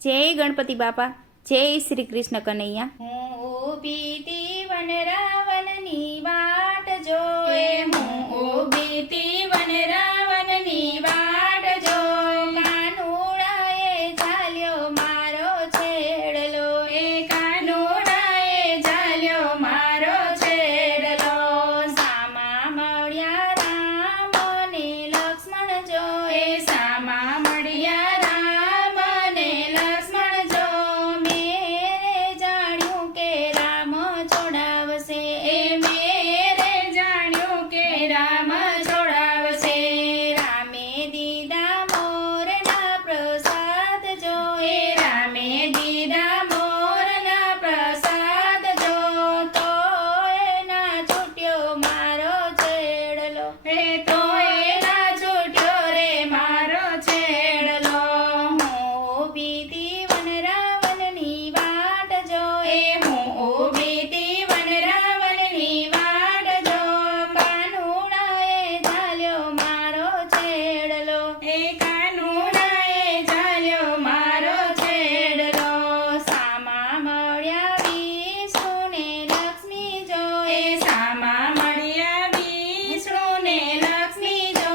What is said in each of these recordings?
જય ગણપતિ બાપા, જય શ્રી કૃષ્ણ કનૈયા। હું ઊભી તી વનરાવનની વાટ જોએ, હું ઊભી તી વનરાવનની વાટ જોએ, કાનુડાએ ઝાલ્યો મારો છેડલો, એ કાનુડાએ ઝાલ્યો મારો છેડલો, સામા મળ્યા રામ ને લક્ષ્મણ જો, એ સામા મળ્યા રામ ને લક્ષ્મણ જો, મેરે જાણ્યું કે રામ છોડાવશે, એ મેરે જાણ્યું કે રામ છોડાવશે, રામે દીધા મોરના પ્રસાદ જો, એ રામે દીધા મોરના પ્રસાદ જો, તો એના છૂટ્યો મારો છેડલો, એ તો એના છૂટ્યો રે મારો છેડલો, હું ઊભી તી વનરાવનની વાટ જો, એ હું ઊભી તી વનરાવનની વાટ જો, કાનુડાએ ઝાલ્યો મારો છેડલો, એ કાનુડાએ ઝાલ્યો મારો છેડલો, સામા મળ્યા વિષ્ણુ ને લક્ષ્મી જો, એ સામા મળ્યા વિષ્ણુ ને લક્ષ્મી જો,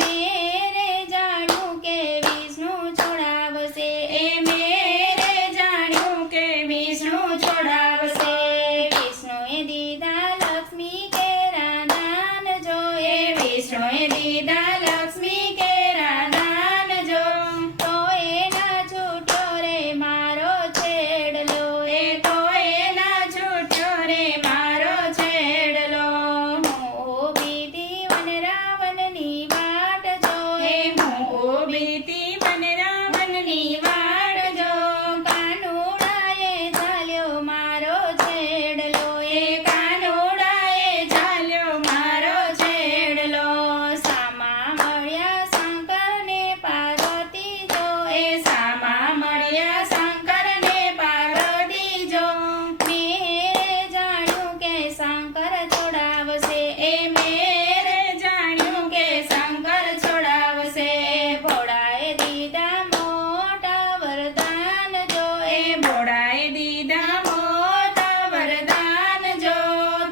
મેરે જાણ્યું કે વિષ્ણુ છોડાવશે, એ મેરે જાણ્યું કે વિષ્ણુ છોડાવશે, વિષ્ણુએ દીધા લક્ષ્મી કેરા દાન જો, એ વિષ્ણુએ દીધા લક્ષ્મી કેરા દાન જો, તો એના છૂટ્યો રે મારો છેડલો, એ તો એના છૂટ્યો રે મારો છેડલો, હું ઊભી તી વનરાવનની વાટ જો, એ હું ઊભી તી વનરાવનની વાટ જો, કાનુડાએ ઝાલ્યો મારો છેડલો, એ કાનુડાએ ઝાલ્યો મારો છેડલો, સામા મળ્યા શંકર ને પાર્વતી જો, એ સામા મળ્યા શંકર ને પાર્વતી જો, મેરે જાણ્યું કે શંકર છોડાવશે, એ મેરે જાણ્યું કે શંકર છોડાવશે, ભોળાએ દીધા મોટા વરદાન જો, એ ભોળાએ દીધા મોટા વરદાન જો,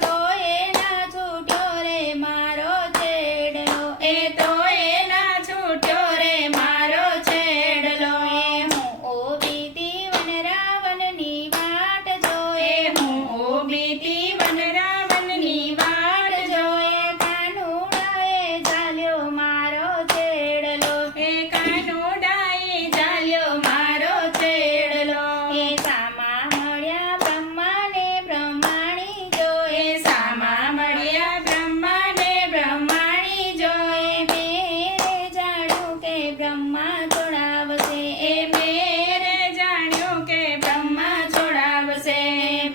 તો એના છૂટ્યો રે મારો છેડલો, એ તો એના છૂટ્યો રે મારો છેડલો, એ હું ઊભી તી વનરાવનની વાટ જો, એ હું ઊભી તી વનરાવનની વાટ જો, એ કાનુડાએ ઝાલ્યો મારો છેડલો, એ કાનુડાએ ઝાલ્યો મારો છેડલો, એ સામા મળ્યા બ્રહ્મા ને બ્રહ્માણી જો, એ સામા મળ્યા બ્રહ્મા ને બ્રહ્માણી જો, એ મેરે જાણ્યું કે બ્રહ્મા છોડાવશે, એ મેરે જાણ્યું કે બ્રહ્મા છોડાવશે,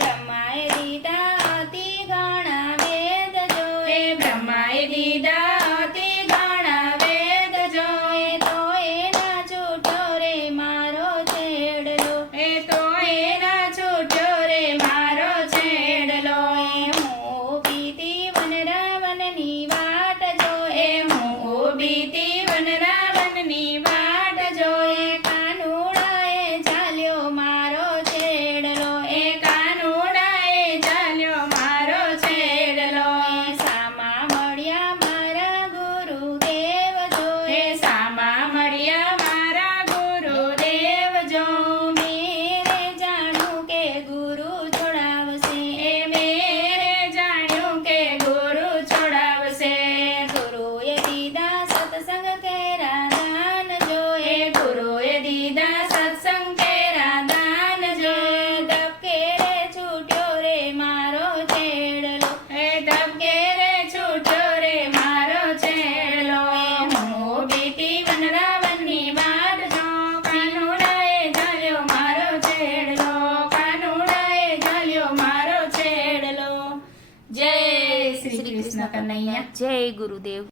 બ્રહ્માએ દીધા અતિ ઘણા વેદ જો, એ બ્રહ્માએ દીધા અતિ ઘણા વેદ જો, એ તો એના છૂટ્યો રે મારો છેડલો, એ તો એના છૂટ્યો રે મારો છેડલો, એ હું ઊભી તી વનરાવનની વાટ જો, એ હું ઊભી તી વનરાવનની વાટ જો, એ કાનુડાએ ઝાલ્યો મારો છેડલો, એ કાનુડાએ ઝાલ્યો મારો છેડલો, એ સામા મળ્યા મારા ગુરુદેવ જો, એ સામા મળ્યા મારા ગુરુદેવ જો, મેરે જાણ્યું કે ગુરુ છોડાવશે, એ મેરે જાણ્યું કે ગુરુ છોડાવશે, ગુરુએ દીધા સત્સંગ કેરા દાન જો, એ ગુરુએ દીધા સત્સંગ કેરા દાન જો, ધબકે રે છૂટ્યો રે મારો છેડલો, એ ધબકે રે છૂટ્યો રે મારો છેડલો, એ હું ઊભી તી વનરાવનની વાટ જો, કાનુડાએ ઝાલ્યો મારો છેડલો, કાનુડાએ ઝાલ્યો મારો છેડલો, જય શ્રી કૃષ્ણ કનૈયા। જય ગુરુદેવ।